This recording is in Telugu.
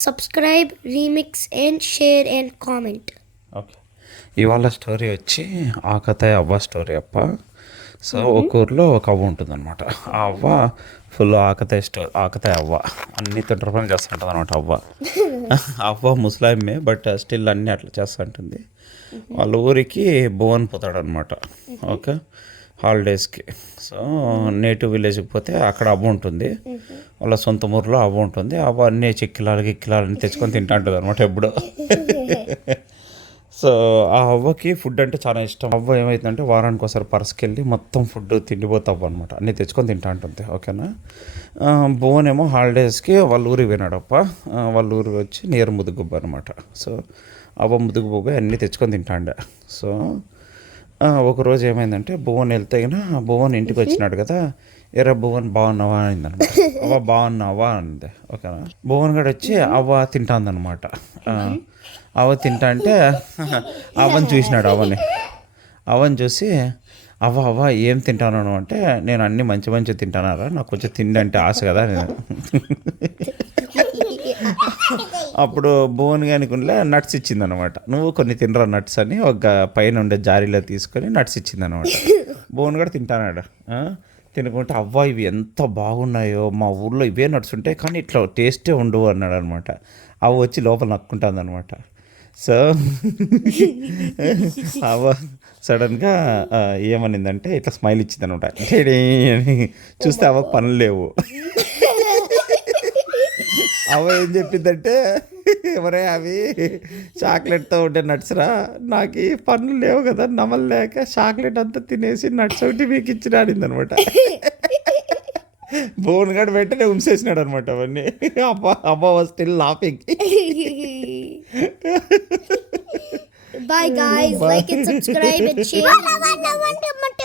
subscribe, remix and share and comment. Okay. ఇవాళ స్టోరీ వచ్చి ఆకతాయి అవ్వ స్టోరీ అప్ప. సో ఒక ఊర్లో ఒక అవ్వ ఉంటుందన్నమాట. ఆ అవ్వ ఫుల్ ఆకతాయి అవ్వ అన్ని తొందర పనులు చేస్తూ ఉంటుంది అనమాట. అవ్వ ముస్లామే, బట్ స్టిల్ అన్నీ అట్లా చేస్తూ ఉంటుంది. వాళ్ళ ఊరికి భువన్ పోతాడనమాట. ఓకే, హాలిడేస్కి. సో నేటివ్ విలేజ్కి పోతే అక్కడ అవ్వ ఉంటుంది. వాళ్ళ సొంత ఊరిలో అవ్వ ఉంటుంది. అవ్వ అన్నీ గిక్కిలాలు అన్నీ తెచ్చుకొని తింటా ఉంటుంది అనమాట ఎప్పుడు. సో ఆ అవ్వకి ఫుడ్ అంటే చాలా ఇష్టం. అవ్వ ఏమైతుందంటే వారానికి ఒకసారి పర్స్కెళ్ళి మొత్తం ఫుడ్ తిండిపోతా అవ్వ అనమాట. అన్నీ తెచ్చుకొని తింటా ఉంటుంది. ఓకేనా. భువన్ ఏమో హాలిడేస్కి వాళ్ళ ఊరికి పోయినాడప్ప. వాళ్ళ ఊరికి వచ్చి నేరు ముదుగుబ్బ అనమాట. సో అవ్వ ముదుగుబ్బ అన్నీ తెచ్చుకొని తింటాండ. సో ఒకరోజు ఏమైందంటే భువన్ వెళ్తే భువన్ ఇంటికి వచ్చినాడు కదా. ఎరా భువన్ బాగున్నావా అయిందనమాట. అవ్వ బాగున్నావా అంది. ఓకేనా. భువన్ గడు వచ్చి అవ్వ తింటాందనమాట. అవ్వ తింటా అంటే అవ్వని చూసినాడు. అవ్వని చూసి అవ్వ ఏం తింటాను అంటే, నేను అన్నీ మంచి తింటానారా, నాకు కొంచెం తిండి అంటే ఆశ కదా నేను. అప్పుడు భువన్ గానికులే నట్స్ ఇచ్చిందనమాట. నువ్వు కొన్ని తినరా నట్స్ అని ఒక పైన ఉండే జారీలో తీసుకొని నట్స్ ఇచ్చిందనమాట. భువన్ కూడా తింటానాడు. తినుకుంటే అవ్వ ఇవి ఎంత బాగున్నాయో, మా ఊర్లో ఇవే నట్స్ ఉంటాయి కానీ ఇట్లా టేస్టే ఉండవు అన్నాడు అనమాట. అవ్వ వచ్చి లోపల నక్కుంటుంది అనమాట. సో అవ్వ సడన్గా ఏమనిందంటే ఇట్లా స్మైల్ ఇచ్చింది అనమాట. అని చూస్తే అవ్వ పనులు లేవు. అవ్వ ఏం చెప్పిందంటే, ఎవరే అవి చాక్లెట్తో ఉండే నట్స్ రా, నాకు పనులు లేవు కదా, నమ్మలేక చాక్లెట్ అంతా తినేసి నట్స్ ఒకటి మీకు ఇచ్చినాడింది అనమాట. బోన్ గడ్ వెంటనే ఉంసేసినాడు అనమాట అవన్నీ. అబ్బా was still laughing. Bye guys, like and subscribe and share.